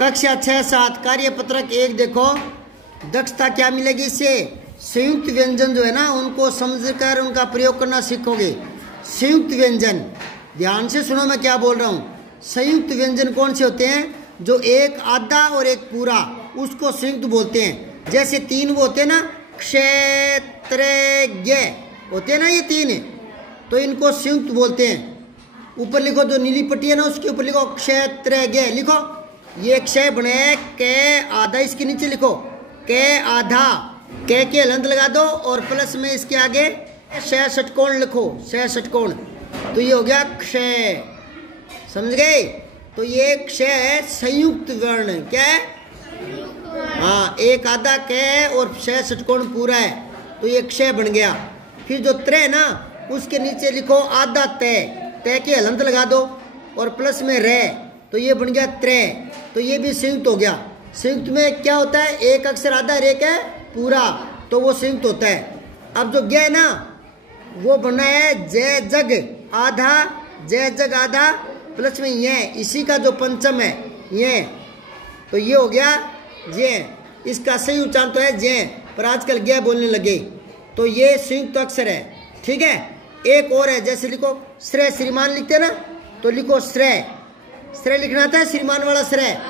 कक्षा 6-7 कार्यपत्रक 1 देखो, दक्षता क्या मिलेगी इससे? संयुक्त व्यंजन जो है ना उनको समझकर उनका प्रयोग करना सीखोगे। संयुक्त व्यंजन, ध्यान से सुनो मैं क्या बोल रहा हूँ। संयुक्त व्यंजन कौन से होते हैं? जो एक आधा और एक पूरा, उसको संयुक्त बोलते हैं। जैसे 3 वो होते हैं ना, क्षेत्रज्ञ होते हैं ना, ये 3, तो इनको संयुक्त बोलते हैं। ऊपर लिखो, जो नीली पट्टी है ना उसके ऊपर लिखो क्षेत्रज्ञ, लिखो। ये क्षय बने के आधा, इसके नीचे लिखो के आधा, के हलंत लगा दो और प्लस में इसके आगे क्षय षटकोण लिखो, क्षय षटकोण, तो ये हो गया क्षय। समझ गए? तो ये क्षय है संयुक्त वर्ण। क्या है? हाँ, एक आधा के और क्षय षटकोण पूरा है, तो ये क्षय बन गया। फिर जो त्रय ना उसके नीचे लिखो आधा तय, तय के हलंत लगा दो और प्लस में रे, तो ये बन गया त्रय। तो ये भी संयुक्त हो गया। संयुक्त में क्या होता है? एक अक्षर आधा और एक है पूरा, तो वो संयुक्त होता है। अब जो ज्ञ ना वो बना है जय जग आधा, जय जग आधा प्लस में ये, इसी का जो पंचम है ये, तो ये हो गया जय। इसका सही उच्चारण तो है जय, पर आजकल ज्ञ बोलने लगे, तो ये संयुक्त अक्षर है। ठीक है, एक और है, जैसे लिखो श्रेय, श्रीमान लिखते हैं ना, तो लिखो श्रेय, श्रेय लिखना था, श्रीमान वाला श्रेय।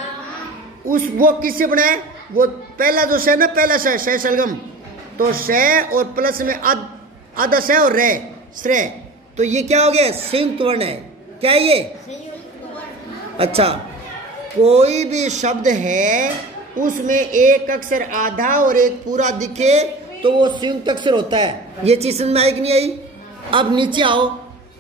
उस वो किससे बना है? वो पहला जो शय ना, पहला शय, शय शलगम, तो शय और प्लस में आधा शय और रे, श्रेय, तो ये क्या हो गया? संयुक्त वर्ण है। क्या है ये? अच्छा, कोई भी शब्द है उसमें एक अक्षर आधा और एक पूरा दिखे तो वो संयुक्त अक्षर होता है। ये चीज समझ में आई कि नहीं आई? अब नीचे आओ,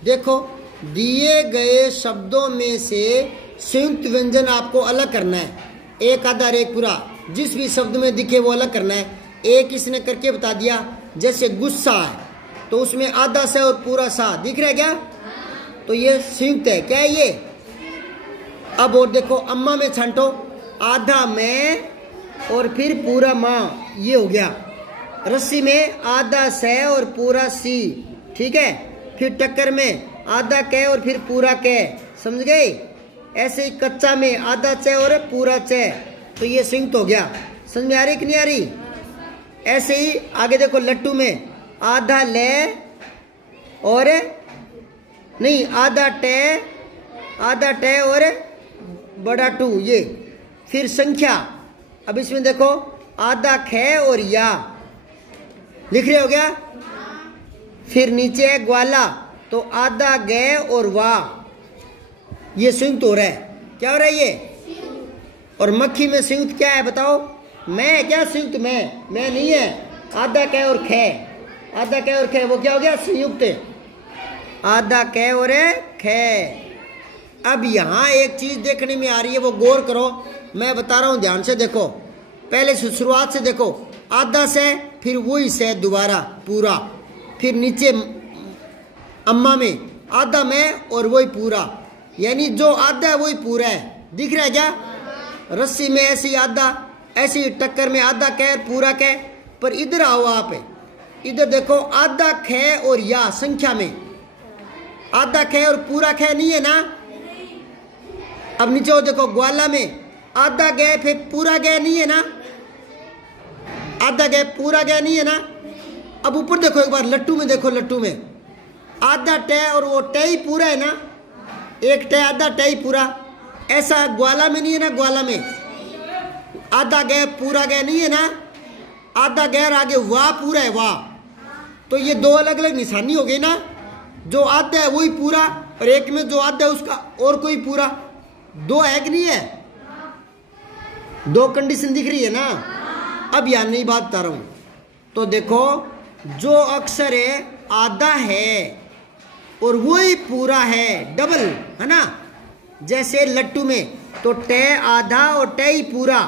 देखो दिए गए शब्दों में से संयुक्त व्यंजन आपको अलग करना है। एक आधा और एक पूरा, जिस भी शब्द में दिखे वो अलग करना है। एक इसने करके बता दिया, जैसे गुस्सा है तो उसमें आधा सा और पूरा सा दिख रहा है क्या? तो ये संयुक्त है। क्या है ये? अब और देखो अम्मा में छांटो, आधा में और फिर पूरा माँ, ये हो गया। रस्सी में आधा से और पूरा सी, ठीक है। फिर टक्कर में आधा क और फिर पूरा क, समझ गए? ऐसे ही कच्चा में आधा च और पूरा च, तो ये संयुक्त हो गया। समझ में आ रही कि नहीं आ रही? ऐसे ही आगे देखो, लट्टू में आधा ले और नहीं, आधा टे और बड़ा टू, ये। फिर संख्या, अब इसमें देखो आधा ख और या, लिख रहे हो गया? फिर नीचे है ग्वाला, तो आधा ग और वाह, ये संयुक्त हो रहा है। क्या हो रहा है ये? और मक्खी में संयुक्त क्या है बताओ? मैं है क्या संयुक्त? मैं नहीं है। आधा क और ख, आधा क और ख, वो क्या हो गया? संयुक्त। आधा क और ख। अब यहाँ एक चीज देखने में आ रही है, वो गौर करो, मैं बता रहा हूँ, ध्यान से देखो। पहले शुरुआत से देखो, आधा से, फिर वही से दोबारा पूरा, फिर नीचे अम्मा में आधा में और वही पूरा, यानी जो आधा है वही पूरा है। दिख रहा है क्या? रस्सी में ऐसी आधा, ऐसी टक्कर में आधा क पूरा क। पर इधर आओ आप, इधर देखो, आधा ख और या संख्या में आधा ख और पूरा ख नहीं है ना। अब नीचे हो देखो, ग्वाला में आधा ग फिर पूरा ग नहीं है ना, आधा ग पूरा ग नहीं है ना। अब ऊपर देखो एक बार, लट्टू में देखो, लट्टू में आधा टे और वो टे ही पूरा है ना, एक टे आधा टे ही पूरा। ऐसा ग्वाला में नहीं है ना, ग्वाला में आधा ग पूरा ग नहीं है ना, आधा गैर आगे वाह पूरा है, वाह। तो ये दो अलग अलग निशानी हो गई ना, जो आधा है वही पूरा और एक में जो आधा है उसका और कोई पूरा। दो है कि नहीं है? दो कंडीशन दिख रही है ना। अब यहाँ नहीं बात बता रहा हूं, तो देखो जो अक्षर है आधा है और वही पूरा है, डबल है ना। जैसे लट्टू में तो टे आधा और टे ही पूरा,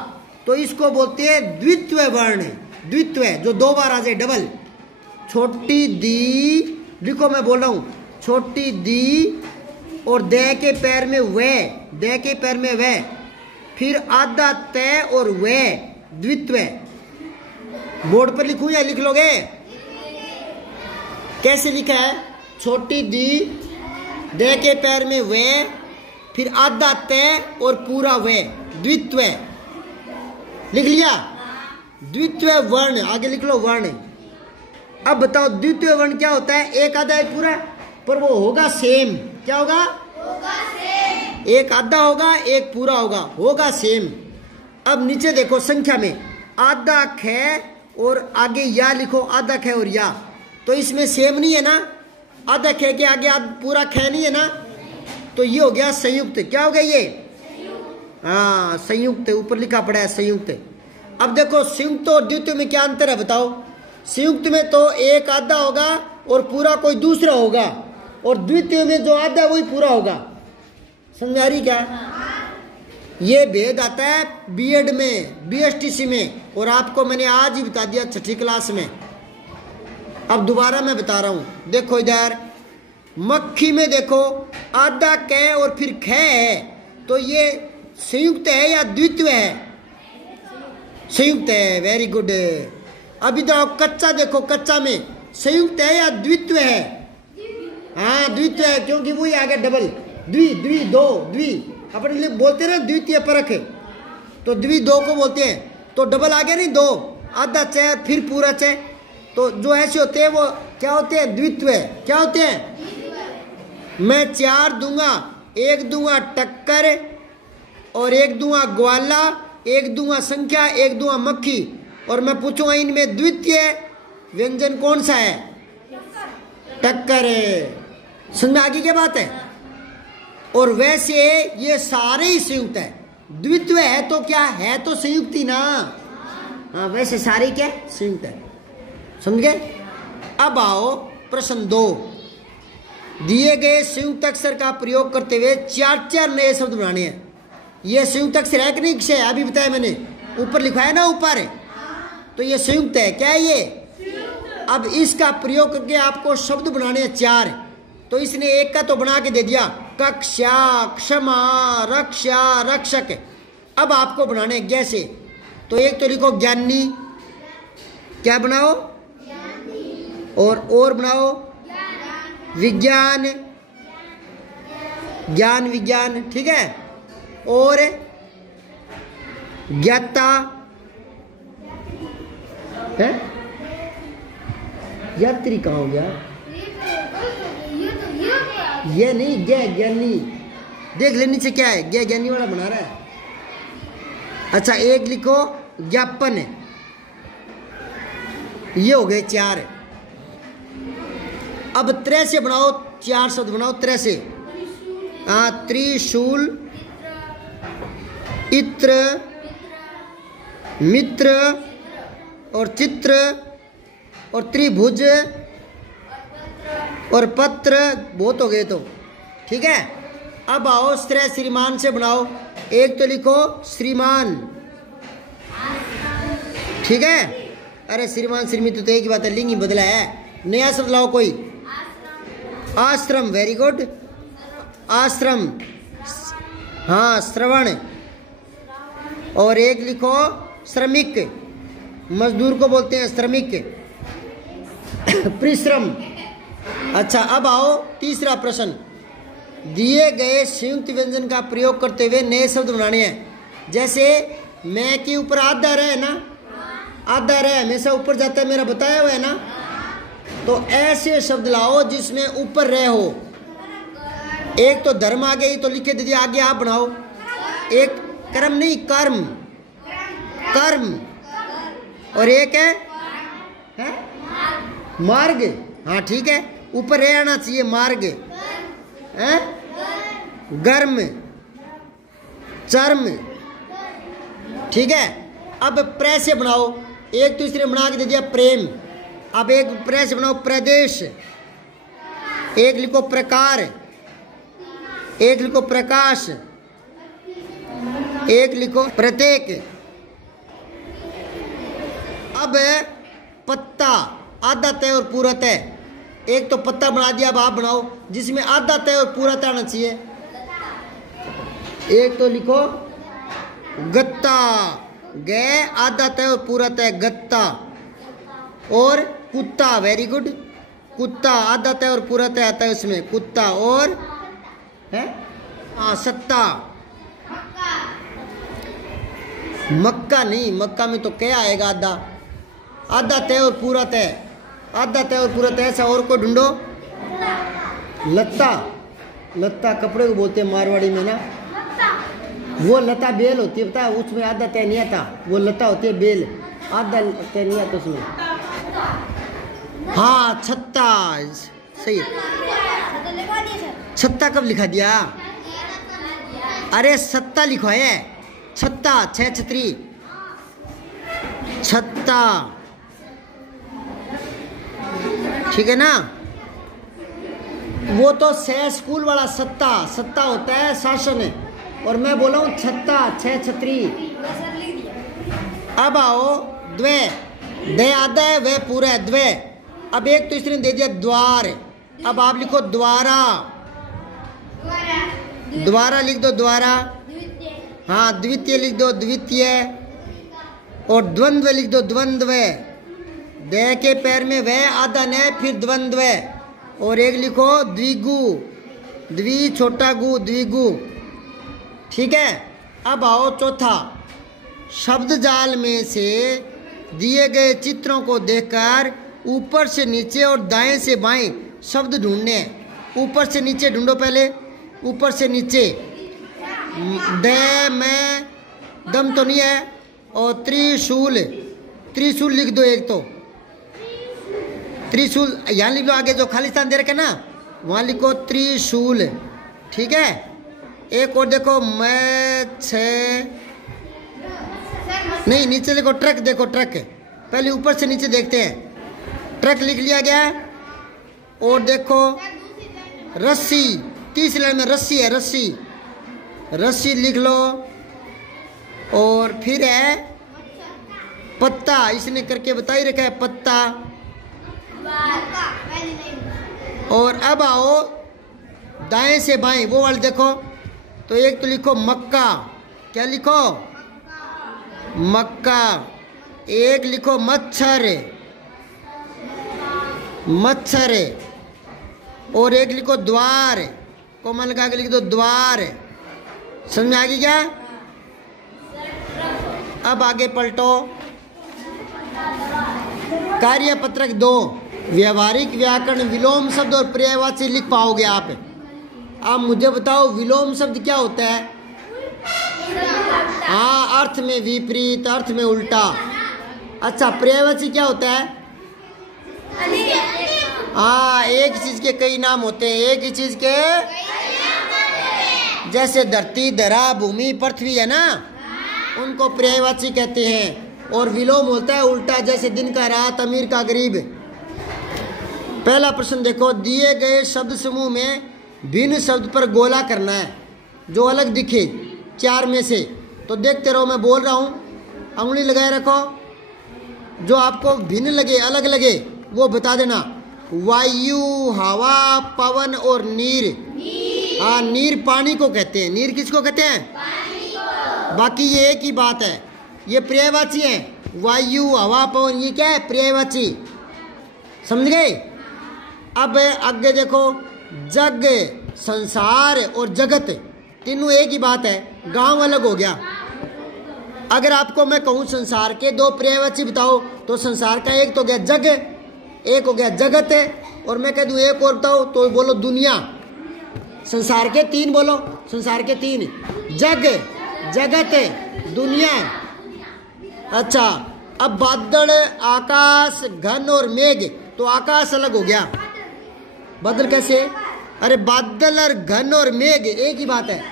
तो इसको बोलते हैं द्वित्व वर्ण। द्वित्व जो दो बार आ जाए, डबल। छोटी दी लिखो, मैं बोल रहा हूं, छोटी दी और दे के पैर में वे, दे के पैर में वे, फिर आधा तय और वे, द्वित्व। बोर्ड पर लिखूं या लिख लोगे? कैसे लिखा है? छोटी दी, दे के पैर में वे, फिर आधा तय और पूरा वे, द्वित्व लिख लिया, द्वित्व वर्ण आगे लिख लो वर्ण। अब बताओ द्वितीय वर्ण क्या होता है? एक आधा एक पूरा, पर वो होगा सेम। क्या होगा? सेम। एक आधा होगा एक पूरा होगा सेम। अब नीचे देखो संख्या में आधा ख और आगे या लिखो, आधा ख और या, तो इसमें सेम नहीं है ना, आधा ख के आगे पूरा ख नहीं है ना, तो ये हो गया संयुक्त। क्या हो गया ये? हाँ संयुक्त, ऊपर लिखा पड़ा है संयुक्त। अब देखो संयुक्त और द्वितीय में क्या अंतर है बताओ? संयुक्त में तो एक आधा होगा और पूरा कोई दूसरा होगा, और द्वितीय में जो आधा वही पूरा होगा। समझ आ रही क्या? ये भेद आता है बीएड में, बीएसटीसी में, और आपको मैंने आज ही बता दिया 6ठी क्लास में। अब दोबारा मैं बता रहा हूं। देखो इधर मक्खी में देखो आधा क और फिर ख है, तो ये संयुक्त है या द्वित्व है? संयुक्त है। Very good. अभी तो कच्चा देखो, कच्चा में संयुक्त है या द्वित्व है? हाँ द्वित्व है, क्योंकि वही आ गया डबल। द्वि दो, द्वि अपन बोलते हैं ना द्वितीय परख, तो द्वि दो को बोलते हैं, तो डबल आ गया नहीं, दो आधा च फिर पूरा च, तो जो ऐसे होते हैं वो क्या होते हैं? द्वित्व है। क्या होते हैं? मैं 4 दूंगा, एक दूंगा टक्कर और एक दूंगा ग्वाला, एक दूंगा संख्या, एक दूंगा मक्खी, और मैं पूछूंगा इनमें द्वितीय व्यंजन कौन सा है? टक्कर है। समझ में आगे क्या बात है? और वैसे ये सारे ही संयुक्त है। द्वित्व है तो क्या है? तो संयुक्त ही ना। हाँ वैसे सारे क्या संयुक्त है। समझ गए? अब आओ प्रश्न 2। दिए गए संयुक्त अक्षर का प्रयोग करते हुए 4 नए शब्द बनाने हैं। ये संयुक्त अक्षर है कि नहीं? है, अभी बताया मैंने, ऊपर लिखा है ना ऊपर, तो ये संयुक्त है। क्या है ये? अब इसका प्रयोग करके आपको शब्द बनाने हैं 4। तो इसने एक का तो बना के दे दिया, कक्षा, क्षमा, रक्षा, रक्षक। अब आपको बनाने जैसे, तो एक तो लिखो ज्ञानी, क्या बनाओ? और बनाओ विज्ञान, ज्ञान विज्ञान, ठीक है। और ज्ञाता है, यात्री कहाँ हो गया? ये नहीं, ज्ञानी। देख ले नीचे क्या है, ज्ञानी वाला बना रहा है। अच्छा एक लिखो ज्ञापन, ये हो गए 4। अब त्रय से बनाओ 4 शब्द बनाओ त्रय से। त्रिशूल, इत्र, मित्र और चित्र और त्रिभुज और पत्र। बहुत हो गए तो ठीक है। अब आओ श्रेय श्रीमान से बनाओ। एक तो लिखो श्रीमान, ठीक है। अरे श्रीमान श्रीमित तो एक ही बात है, लिंग ही बदला है। नया शब्द लाओ कोई। आश्रम, वेरी गुड, आश्रम। हाँ श्रवण। और एक लिखो श्रमिक, मजदूर को बोलते हैं श्रमिक। परिश्रम। अच्छा अब आओ तीसरा प्रश्न। दिए गए संयुक्त व्यंजन का प्रयोग करते हुए नए शब्द बनाने हैं। जैसे मैं के ऊपर आधा रह है ना, आधा रह हमेशा ऊपर जाता है, मेरा बताया हुआ है ना। तो ऐसे शब्द लाओ जिसमें ऊपर रह हो। एक तो धर्म आ गई तो लिखे दीजिए, आगे आप बनाओ। एक कर्म नहीं, कर्म, कर्म। और एक है मार्ग। हाँ ठीक है, ऊपर रह आना चाहिए मार्ग है। गर्म, चर्म, ठीक है। अब प्र से बनाओ। एक तो इसने बना के दे दिया प्रेम। अब एक प्र से बनाओ प्रदेश। एक लिखो प्रकार, एक लिखो प्रकाश, एक लिखो प्रत्येक। अब पत्ता, आधा तय और पूरा तय। एक तो पत्ता बना दिया, अब आप बनाओ जिसमें आधा तय और पूरा तय आना चाहिए। एक तो लिखो गत्ता, गए आधा तय और पूरा तय, गत्ता। और कुत्ता, वेरी गुड, कुत्ता आधा तय और पूरा तय आता है उसमें, कुत्ता। और है हाँ सत्ता। मक्का नहीं, मक्का में तो क्या आएगा? आधा, आधा तय और पूरा तय, आधा तय और पूरा तय। ऐसा और को ढूंढो। लत्ता, लत्ता कपड़े को बोलते हैं मारवाड़ी में ना। वो लता बेल होती है, पता है, उसमें आधा तय नहीं आता। वो लता होती है बेल, आधा तय नहीं आता उसमें। हाँ, छत्ता, सही है। छत्ता कब लिखा दिया? अरे सत्ता लिखो है, छत्ता, छह छतरी, छत्ता, ठीक है ना। वो तो सह स्कूल वाला सत्ता, सत्ता होता है शासन है, और मैं बोला हूँ छत्ता, छह छतरी। अब आओ द्वे, दे आधा है, वह पूरा है, द्वे। अब एक तो इसने दे दिया द्वार, अब आप लिखो द्वारा, द्वारा लिख दो, द्वारा। हाँ, द्वितीय लिख दो, द्वितीय। और द्वंद्व लिख दो, द्वंद्व। दे के पैर में वह आधा न, फिर द्वंद्व। और एक लिखो द्विगु, द्वि छोटा गु, द्विगु, ठीक है। अब आओ चौथा, शब्द जाल में से दिए गए चित्रों को देखकर ऊपर से नीचे और दाएं से बाएं शब्द ढूंढने हैं। ऊपर से नीचे ढूंढो पहले, ऊपर से नीचे। दे में दम तो नहीं है। और त्रिशूल, त्रिशूल लिख दो एक तो, त्रिशूल यहाँ लिख लो, आगे जो खाली स्थान दे रखे ना वहाँ लिखो त्रिशूल, ठीक है। एक और देखो, मैं छः नहीं, नीचे लिखो ट्रक, देखो ट्रक, पहले ऊपर से नीचे देखते हैं। ट्रक लिख लिया गया। और देखो रस्सी, तीसरी लाइन में रस्सी है, रस्सी, रस्सी लिख लो। और फिर है पत्ता, इसने करके बता ही रखा है, पत्ता। और अब आओ दाएं से बाएं, वो वाले देखो। तो एक तो लिखो मक्का, क्या लिखो? मक्का। एक लिखो मच्छर, मच्छर। और एक लिखो द्वार, कोमा लगा के लिख दो द्वार। समझ में आ गई क्या? अब आगे पलटो। कार्यपत्रक 2, व्यवहारिक व्याकरण, विलोम शब्द और पर्यायवाची लिख पाओगे आप। अब मुझे बताओ विलोम शब्द क्या होता है? हाँ, अर्थ में विपरीत, अर्थ में उल्टा। अच्छा, पर्यायवाची क्या होता है? हाँ, एक चीज के कई नाम होते हैं, एक ही चीज के, जैसे धरती, धरा, भूमि, पृथ्वी है ना, उनको पर्यायवाची कहते हैं। और विलोम होता है उल्टा, जैसे दिन का रात, अमीर का गरीब। पहला प्रश्न देखो, दिए गए शब्द समूह में भिन्न शब्द पर गोला करना है जो अलग दिखे 4 में से। तो देखते रहो, मैं बोल रहा हूँ, उंगली लगाए रखो, जो आपको भिन्न लगे, अलग लगे, वो बता देना। वायु, हवा, पवन और नीर। हाँ, नीर पानी को कहते हैं। नीर किसको कहते हैं? पानी को। बाकी ये एक ही बात है, ये पर्यायवाची है। वायु, हवा, पवन, ये क्या है? पर्यायवाची। समझ गए? अब आगे देखो, जग, संसार और जगत, तीनों एक ही बात है, गांव अलग हो गया। अगर आपको मैं कहूँ संसार के 2 पर्यायवाची बताओ, तो संसार का एक तो गया जग, एक हो गया जगत, और मैं कह दूं एक और बताओ तो बोलो दुनिया। संसार के 3 बोलो, संसार के 3, जग, जगत, दुनिया। अच्छा, अब बादल, आकाश, घन और मेघ, तो आकाश अलग हो गया। बादल कैसे? अरे बादल और घन और मेघ एक ही बात है।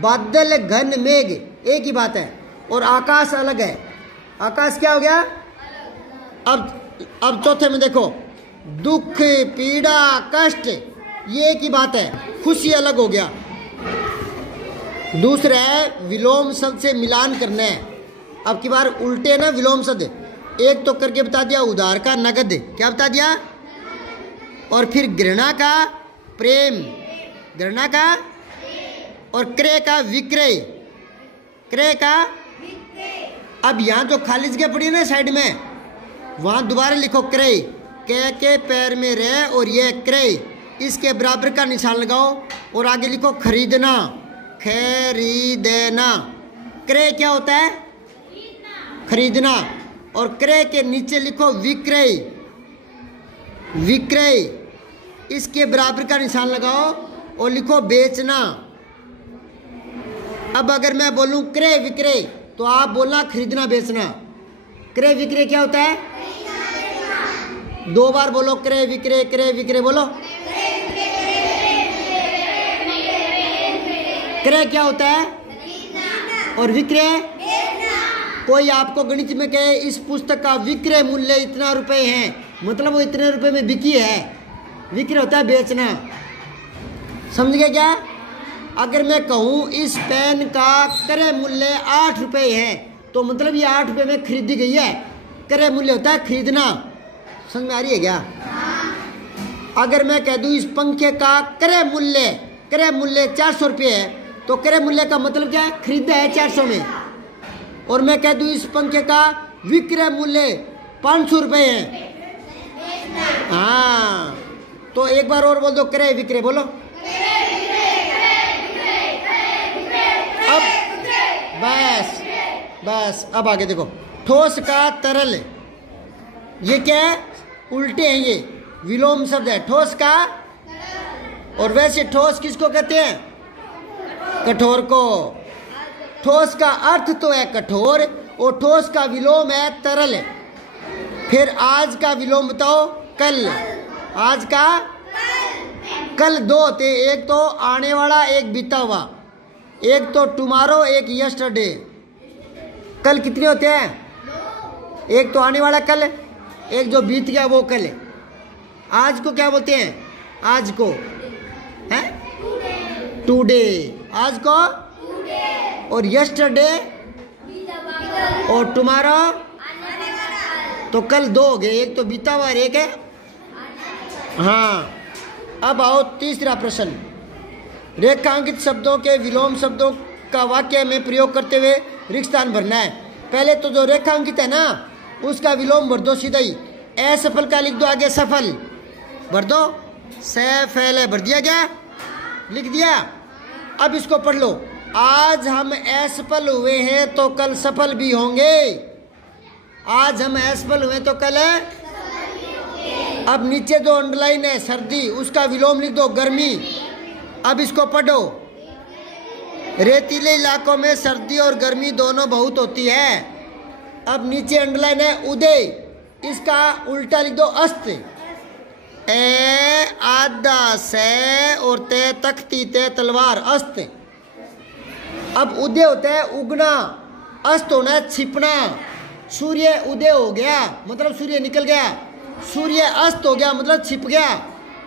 बादल, घन, मेघ एक ही बात है, और आकाश अलग है। आकाश क्या हो गया? अब चौथे में देखो, दुख, पीड़ा, कष्ट, ये एक ही बात है, खुशी अलग हो गया। दूसरा है विलोम शब्द से मिलान करना है। अब की बार उल्टे ना विलोम शब्द, एक तो करके बता दिया, उधार का नगद, क्या बता दिया? और फिर घृणा का प्रेम, घृणा का, और क्रय का विक्रय, क्रय का। अब यहाँ जो खाली जगह पड़ी है ना साइड में, वहाँ दोबारा लिखो क्रय, के पैर में रह और ये क्रय, इसके बराबर का निशान लगाओ। और आगे लिखो खरीदना, खरीदना। क्रय क्या होता है? खरीदना, और क्रय के नीचे लिखो विक्रय, विक्रय, इसके बराबर का निशान लगाओ और लिखो बेचना। अब अगर मैं बोलूं क्रय विक्रय तो आप बोलना खरीदना बेचना। क्रय विक्रय क्या होता है? दो बार बोलो क्रय विक्रय, क्रय विक्रय बोलो। क्रय क्या होता है और विक्रय? कोई आपको गणित में कहे इस पुस्तक का विक्रय मूल्य इतना रुपए है, मतलब वो इतने रुपए में बिकी है। विक्रय होता है बेचना, समझ गए क्या? अगर मैं कहूँ इस पेन का क्रय मूल्य 8 रुपये है तो मतलब ये 8 रुपये में खरीदी गई है। क्रय मूल्य होता है खरीदना, समझ में आ रही है क्या? अगर मैं कह दूँ इस पंखे का क्रय मूल्य 400 रुपये है तो क्रय मूल्य का मतलब क्या है? खरीदा है 400 में। और मैं कह दूँ इस पंखे का विक्रय मूल्य 500 रुपये है। हाँ, तो एक बार और बोल दो क्रय विक्रय बोलो। अब बस बस, अब आगे देखो। ठोस का तरल, ये क्या है? उल्टे हैं, ये विलोम शब्द है ठोस का। और वैसे ठोस किसको कहते हैं? कठोर को। ठोस का अर्थ तो है कठोर और ठोस का विलोम है तरल। फिर आज का विलोम बताओ, कल। आज का कल दो होते, एक तो आने वाला एक बीता हुआ, एक तो टुमारो एक यस्टरडे। कल कितने होते हैं? एक तो आने वाला कल, एक जो बीत गया वो कल। आज को क्या बोलते हैं? आज को है टुडे, आज को। और यस्टरडे और टुमारो, तो कल दो हो गए, एक तो बीता हुआ और एक है। हाँ, अब आओ तीसरा प्रश्न। रेखांकित शब्दों के विलोम शब्दों का वाक्य में प्रयोग करते हुए रिक्त स्थान भरना है। पहले तो जो रेखांकित है ना उसका विलोम भर दो सीधा ही। असफल का लिख दो आगे सफल, भर दो। सफल है, भर दिया गया, लिख दिया। अब इसको पढ़ लो। आज हम असफल हुए हैं तो कल सफल भी होंगे। आज हम असफल हुए तो कल है। अब नीचे जो अंडरलाइन है सर्दी, उसका विलोम लिख दो गर्मी। अब इसको पढ़ो। रेतीले इलाकों में सर्दी और गर्मी दोनों बहुत होती है। अब नीचे अंडरलाइन है उदय, इसका उल्टा लिख दो अस्त। ए आधा से और ते तख्ती ते तलवार, अस्त। अब उदय होता है उगना, अस्त होना है छिपना। सूर्य उदय हो गया मतलब सूर्य निकल गया, सूर्य अस्त हो गया मतलब छिप गया।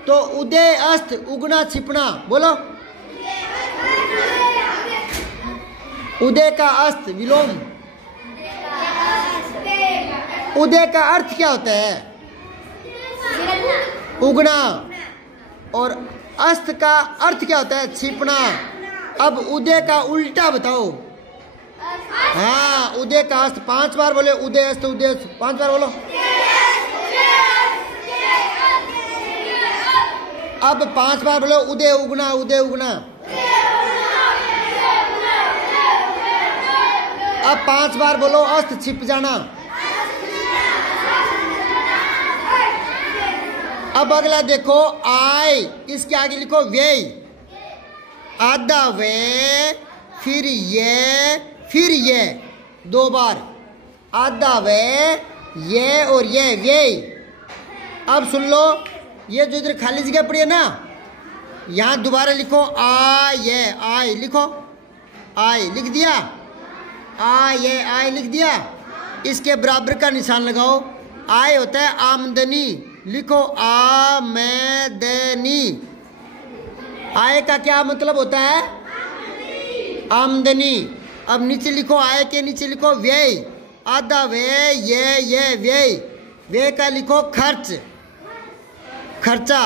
तो उदय अस्त उगना छिपना बोलो। उदय का अस्त विलोम। उदय का अर्थ क्या होता है? उगना। और अस्त का अर्थ क्या होता है? छिपना। अब उदय का उल्टा बताओ। हाँ, उदय का अस्त 5 बार बोले। उदय अस्त, उदय अस्त 5 बार बोलो। अब 5 बार बोलो उदय उगना, उदय उगना। अब 5 बार बोलो अस्त छिप जाना। अब अगला देखो आय, इसके आगे लिखो व्यय। आधा व्यय, फिर ये 2 बार। आधा व्यय, ये और ये व्यय। अब सुन लो, ये जो इधर खाली जगह पड़ी है ना, यहाँ दोबारा लिखो आय लिखो। आय लिख दिया, आय लिख दिया। इसके बराबर का निशान लगाओ। आय होता है आमदनी, लिखो आमदनी। आय का क्या मतलब होता है? आमदनी। अब नीचे लिखो, आय के नीचे लिखो व्यय। आधा व्यय, ये व्यय। व्यय का लिखो खर्च, खर्चा।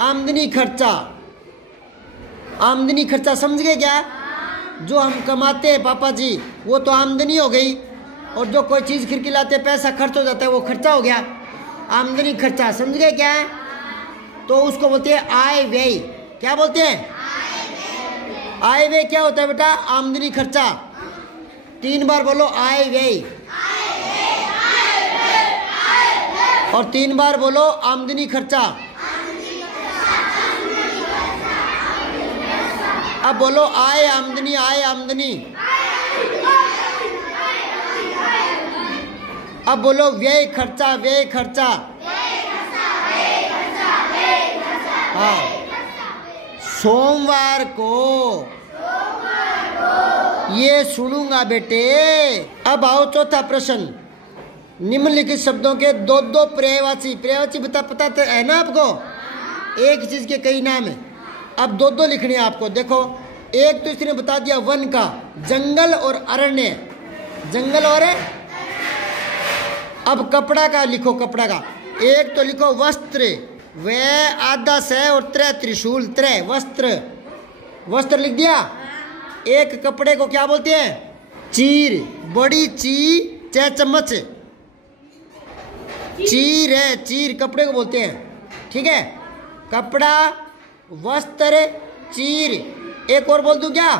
आमदनी खर्चा, आमदनी खर्चा समझ गए क्या? जो हम कमाते हैं पापा जी वो तो आमदनी हो गई, और जो कोई चीज़ खरीद के लाते पैसा खर्च हो जाता है वो खर्चा हो गया। आमदनी खर्चा समझ गए क्या है? तो उसको बोलते हैं आय व्यय। क्या बोलते हैं? आय व्यय क्या होता है बेटा? आमदनी खर्चा। 3 बार बोलो आय व्यय। और 3 बार बोलो आमदनी खर्चा। अब बोलो आय आमदनी, आय आमदनी। अब बोलो व्यय खर्चा, व्यय खर्चा। हाँ, सोमवार को ये सुनूंगा बेटे। अब आओ चौथा प्रश्न। निम्नलिखित शब्दों के दो दो पर्यायवाची, पर्यायवाची पता तो है ना आपको, एक चीज के कई नाम है। अब दो दो लिखने हैं आपको। देखो, एक तो इसने बता दिया वन का, जंगल और अरण्य, जंगल और अब कपड़ा का लिखो, कपड़ा का एक तो लिखो वस्त्र, वे आधा से और त्रै त्रिशूल, त्रै वस्त्र, वस्त्र लिख दिया। एक कपड़े को क्या बोलते हैं? चीर, बड़ी ची चे चम्मच, चीर है, चीर कपड़े को बोलते हैं। ठीक है, कपड़ा, वस्त्र, चीर। एक और बोल दूं क्या?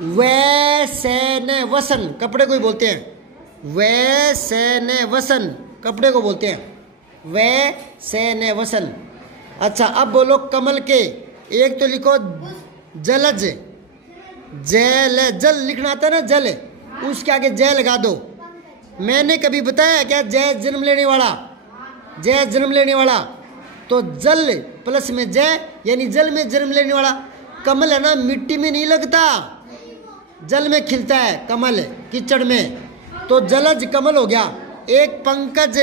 वैसन, वसन कपड़े को ही बोलते हैं। वैसन वसन कपड़े को बोलते हैं, वैसन वसन। अच्छा, अब बोलो कमल के। एक तो लिखो जलज, जल, जल लिखना आता है ना, जल, उसके आगे जय लगा दो। मैंने कभी बताया क्या जय जन्म लेने वाला, जय जन्म लेने वाला? तो जल प्लस में जय यानी जल में जन्म लेने वाला। कमल है ना, मिट्टी में नहीं लगता, जल में खिलता है कमल, कीचड़ में, तो जलज कमल हो गया। एक पंकज,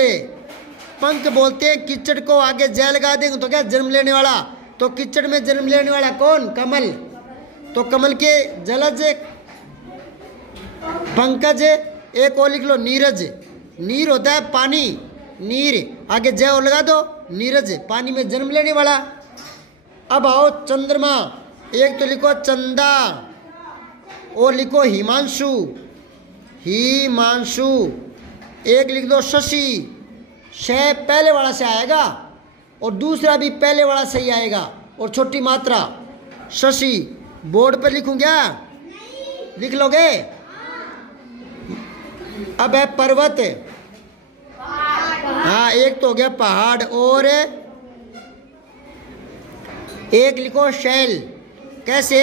पंख बोलते हैं कीचड़ को, आगे जय लगा देंगे तो क्या जन्म लेने वाला, तो कीचड़ में जन्म लेने वाला कौन? कमल। तो कमल के जलज, पंकज। एक और लिख लो नीरज, नीर होता है पानी, नीर आगे जय और लगा दो, नीरज पानी में जन्म लेने वाला। अब आओ चंद्रमा। एक तो लिखो चंदा और लिखो हिमांशु, हिमांशु। एक लिख दो शशि, शय पहले वाला से आएगा और दूसरा भी पहले वाला से ही आएगा और छोटी मात्रा, शशि। बोर्ड पर लिखूं क्या? लिख लोगे? अब है पर्वत, हाँ एक तो हो गया पहाड़, और एक लिखो शैल। कैसे?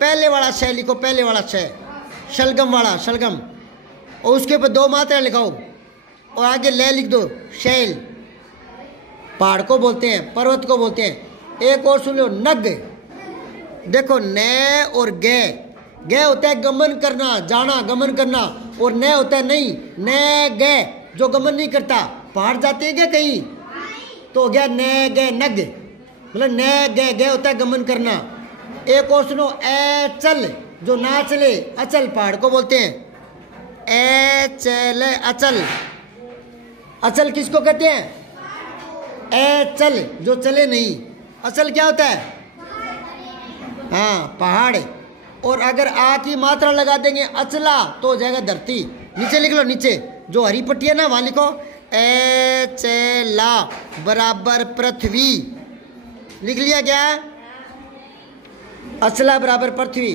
पहले वाला शैल लिखो, पहले वाला शैल, शलगम वाला, शलगम, और उसके ऊपर 2 मात्रा लिखाओ और आगे ले लिख दो, शैल। पहाड़ को बोलते हैं, पर्वत को बोलते हैं। एक और सुन लो नग। देखो न और गे, गे होता है गमन करना, जाना, गमन करना, और न होता है नहीं, न गे जो गमन नहीं करता। पहाड़ जाते हैं क्या कहीं? तो हो गया न गे नग, मतलब न गे, गे होता है गमन करना। एक और सुनो ए चल, जो ना चले, अचल पहाड़ को बोलते हैं। ए चल अचल, अचल किसको कहते हैं? ए चल जो चले नहीं। अचल क्या होता है? हाँ पहाड़। और अगर आ की मात्रा लगा देंगे अचला तो हो जाएगा धरती। नीचे लिख लो, नीचे जो हरी पट्टी है ना वहां लिखो ए चला बराबर पृथ्वी। लिख लिया क्या? अचला बराबर पृथ्वी।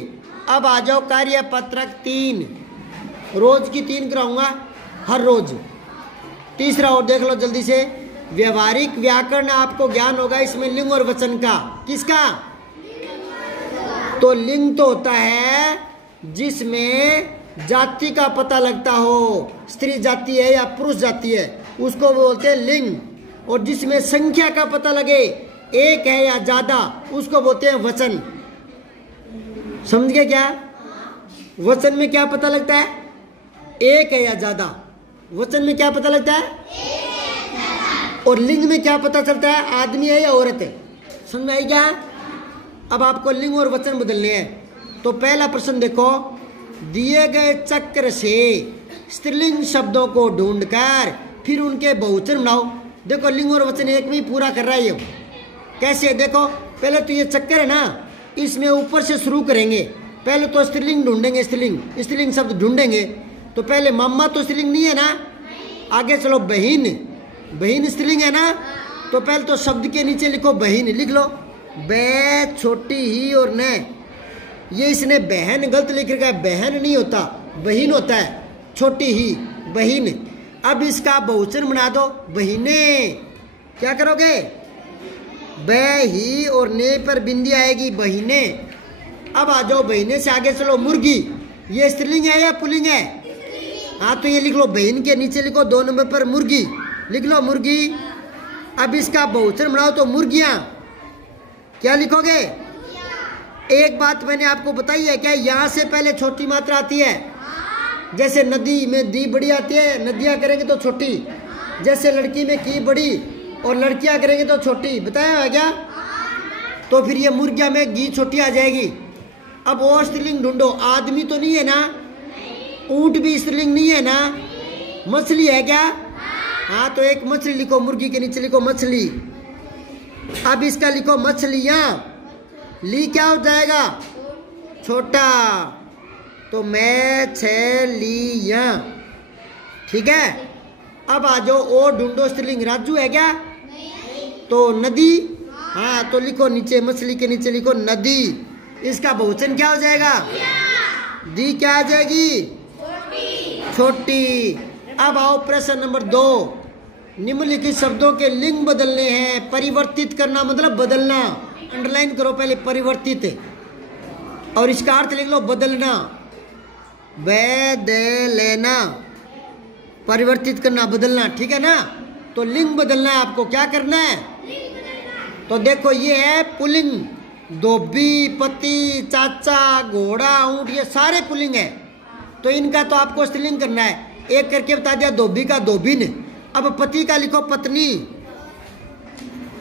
अब आ जाओ कार्य पत्रक 3, रोज की 3 कराऊंगा हर रोज। तीसरा और देख लो जल्दी से, व्यवहारिक व्याकरण आपको ज्ञान होगा इसमें लिंग और वचन का। किसका? तो लिंग तो होता है जिसमें जाति का पता लगता हो, स्त्री जाति है या पुरुष जाति है, उसको बोलते हैं लिंग। और जिसमें संख्या का पता लगे, एक है या ज्यादा, उसको बोलते हैं वचन। समझ गए क्या? वचन में क्या पता लगता है? एक है या ज्यादा। वचन में क्या पता लगता है? और लिंग में क्या पता चलता है? आदमी है या औरत है। समझ आई क्या? अब आपको लिंग और वचन बदलने हैं। तो पहला प्रश्न देखो, दिए गए चक्र से स्त्रीलिंग शब्दों को ढूंढकर फिर उनके बहुवचन बनाओ। देखो लिंग और वचन एक में पूरा कर रहा है ये। कैसे? देखो पहले तो ये चक्कर है ना, इसमें ऊपर से शुरू करेंगे। पहले तो स्त्रीलिंग ढूंढेंगे, स्त्रीलिंग, स्त्रीलिंग शब्द ढूंढेंगे। तो पहले मम्मा तो स्त्रीलिंग नहीं है ना, आगे चलो बहन, बहन स्त्रीलिंग है ना, तो पहले तो शब्द के नीचे लिखो बहन, लिख लो बे छोटी ही और न। ये इसने बहन गलत लिख रखा है, बहन नहीं होता, बहन होता है, छोटी ही बहन। अब इसका बहुवचन बना दो, बहिने। क्या करोगे? बही और ने पर बिंदी आएगी, बहिने। अब आ जाओ बहिने से आगे चलो, मुर्गी। ये स्त्रीलिंग है या पुल्लिंग है? हाँ, तो ये लिख लो, बहन के नीचे लिखो 2 नंबर पर मुर्गी, लिख लो मुर्गी। अब इसका बहुवचन बनाओ तो मुर्गियां। क्या लिखोगे? एक बात मैंने आपको बताई है क्या, यहाँ से पहले छोटी मात्रा आती है। जैसे नदी में दी बड़ी आती है, नदियाँ करेंगे तो छोटी। जैसे लड़की में की बड़ी और लड़कियाँ करेंगे तो छोटी, बताया है क्या? तो फिर ये मुर्गियाँ में गी छोटी आ जाएगी। अब और स्त्रीलिंग ढूंढो। आदमी तो नहीं है ना, ऊंट भी स्त्रीलिंग नहीं है ना, मछली है क्या? हाँ, तो एक मछली लिखो, मुर्गी के नीचे लिखो मछली। अब इसका लिखो मछलियाँ, ली क्या हो जाएगा? छोटा, तो मैछलियाँ। ठीक है। अब आ जाओ और ढूंढो स्त्रीलिंग। राजू है क्या? तो नदी। हाँ, तो लिखो नीचे, मछली के नीचे लिखो नदी। इसका बहुवचन क्या हो जाएगा? दी क्या आ जाएगी? छोटी। अब आओ प्रश्न नंबर 2। निम्नलिखित शब्दों के लिंग बदलने हैं। परिवर्तित करना मतलब बदलना, अंडरलाइन करो पहले, परिवर्तित। और इसका अर्थ लिख लो, बदलना, बदलना, परिवर्तित करना, बदलना। ठीक है ना? तो लिंग बदलना है आपको। क्या करना है? तो देखो, ये है पुल्लिंग, धोबी, पति, चाचा, घोड़ा, ऊंट, ये सारे पुल्लिंग है। तो इनका तो आपको स्त्रीलिंग करना है। एक करके बता दिया, धोबी का धोबिन। अब पति का लिखो पत्नी।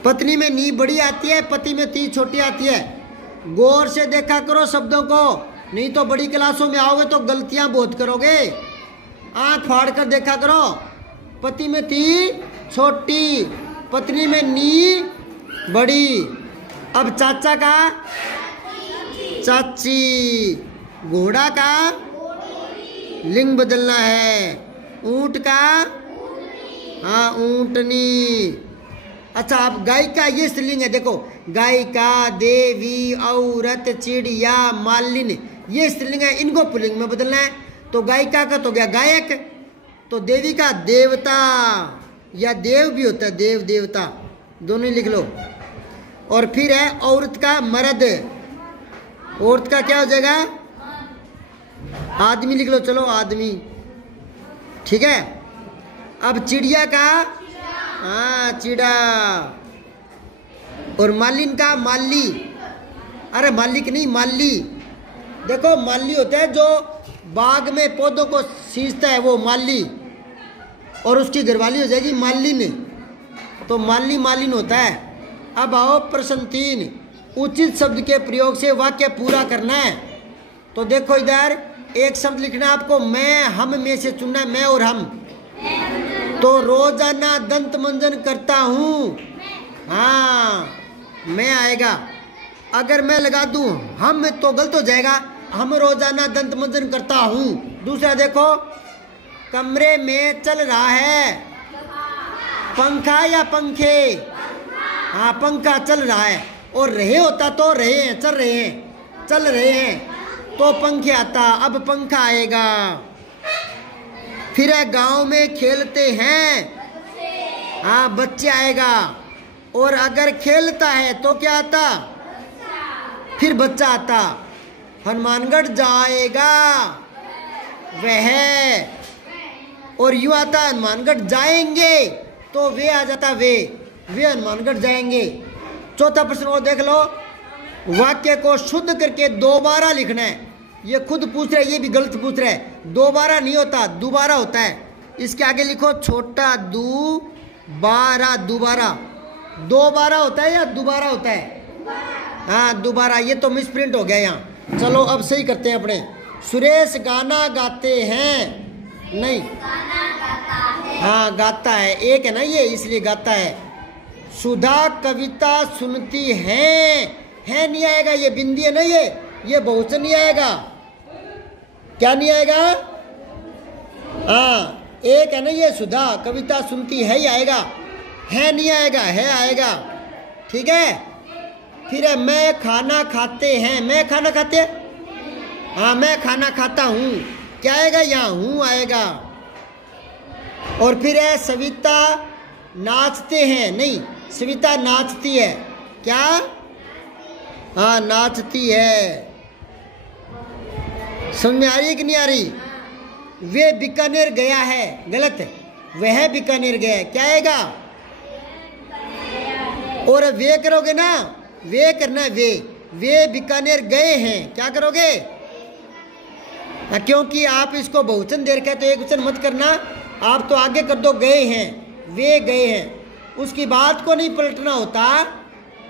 पत्नी में नी बड़ी आती है, पति में ती छोटी आती है। गौर से देखा करो शब्दों को, नहीं तो बड़ी क्लासों में आओगे तो गलतियां बहुत करोगे। आंख फाड़ कर देखा करो। पति में ती छोटी, पत्नी में नी बड़ी। अब चाचा का चाची, घोड़ा का लिंग बदलना है, ऊंट का हाँ ऊंटनी। अच्छा, अब गाय का ये स्त्रीलिंग है, देखो, गायिका, देवी, औरत, चिड़िया, मालिन, ये स्त्रीलिंग है। इनको पुल्लिंग में बदलना है। तो गायिका का तो गया गायक, तो देवी का देवता, या देव भी होता है, देव देवता, दोनों ही लिख लो। और फिर है औरत का मर्द, औरत का क्या हो जाएगा? आदमी लिख लो, चलो आदमी। ठीक है। अब चिड़िया का हाँ चिड़ा, और मालिन का माली। अरे मालिक नहीं, माली। देखो, माली होता है जो बाग में पौधों को सींचता है, वो माली। और उसकी घरवाली हो जाएगी मालिन, तो माली मालिन होता है। अब आओ प्रश्न 3। उचित शब्द के प्रयोग से वाक्य पूरा करना है। तो देखो, इधर एक शब्द लिखना आपको, मैं, हम में से चुनना है, मैं और हम। तो रोजाना दंत मंजन करता हूँ, हाँ मैं आएगा। अगर मैं लगा दूं हम तो गलत हो जाएगा, हम रोजाना दंत मंजन करता हूँ। दूसरा देखो, कमरे में चल रहा है पंखा या पंखे? हाँ, पंखा चल रहा है। और रहे होता तो रहे हैं, चल रहे हैं, चल रहे हैं, तो पंखे आता, अब पंखा आएगा। फिर है गांव में खेलते हैं, हाँ बच्चे आएगा। और अगर खेलता है तो क्या आता? फिर बच्चा आता। हनुमानगढ़ जाएगा वह, और यूं आता हनुमानगढ़ जाएंगे, तो वे आ जाता, वे हनुमानगढ़ जाएंगे। चौथा प्रश्न वो देख लो, वाक्य को शुद्ध करके दोबारा लिखना है। ये खुद पूछ रहा है, ये भी गलत पूछ रहा है। दोबारा नहीं होता, दोबारा होता है। इसके आगे लिखो छोटा दू बारा, दोबारा। दोबारा होता है या दोबारा होता है? हाँ दोबारा, ये तो मिसप्रिंट हो गया यहाँ। चलो अब सही करते हैं अपने। सुरेश गाना गाते हैं, नहीं हाँ गाता है, एक है ना ये, इसलिए गाता है। सुधा कविता सुनती है नहीं आएगा, ये बिंदी है ना, ये बहुवचन नहीं आएगा। क्या नहीं आएगा? हाँ एक है ना ये, सुधा कविता सुनती है ही आएगा, है नहीं आएगा, है आएगा। ठीक है। फिर है मैं खाना खाते हैं, मैं खाना खाते, हाँ मैं खाना खाता हूँ, क्या आएगा? यहाँ हूँ आएगा। और फिर है सविता नाचते हैं, नहीं सविता नाचती है, क्या? हाँ नाचती है। समझ में आ रही है कि नहीं आ रही? वे बीकानेर गया है, गलत है, वह बीकानेर गया है, क्या आएगा? और वे करोगे ना, वे करना है, वे बीकानेर गए हैं, क्या करोगे? क्योंकि आप इसको बहुवचन दे रखा है तो एक वचन मत करना, आप तो आगे कर दो गए हैं, वे गए हैं। उसकी बात को नहीं पलटना होता,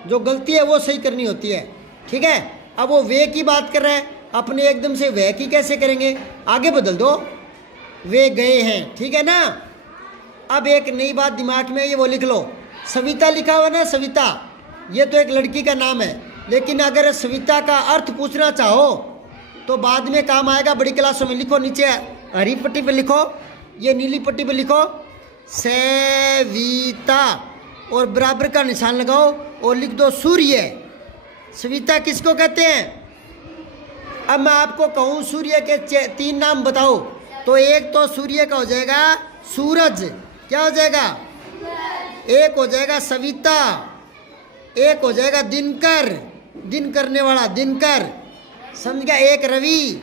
जो गलती है वो सही करनी होती है, ठीक है? अब वो वे की बात कर रहा है, अपने एकदम से वह की कैसे करेंगे? आगे बदल दो, वे गए हैं, ठीक है ना? अब एक नई बात दिमाग में, ये वो लिख लो, सविता लिखा हुआ ना, सविता ये तो एक लड़की का नाम है, लेकिन अगर सविता का अर्थ पूछना चाहो तो बाद में काम आएगा, बड़ी क्लासों में लिखो, नीचे हरी पट्टी पे लिखो, ये नीली पट्टी पे लिखो सविता और बराबर का निशान लगाओ और लिख दो सूर्य। सविता किसको कहते हैं? अब मैं आपको कहूँ सूर्य के 3 नाम बताओ, तो एक तो सूर्य का हो जाएगा सूरज, क्या हो जाएगा? एक हो जाएगा सविता, एक हो जाएगा दिनकर, दिन करने वाला दिनकर, समझ गया? एक रवि,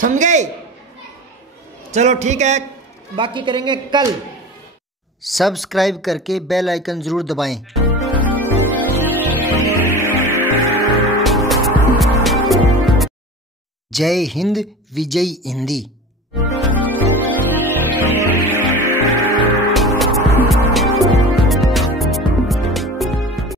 समझ गए? चलो ठीक है, बाकी करेंगे कल। सब्सक्राइब करके बेल आइकन जरूर दबाएं। जय हिंद, विजय हिंदी।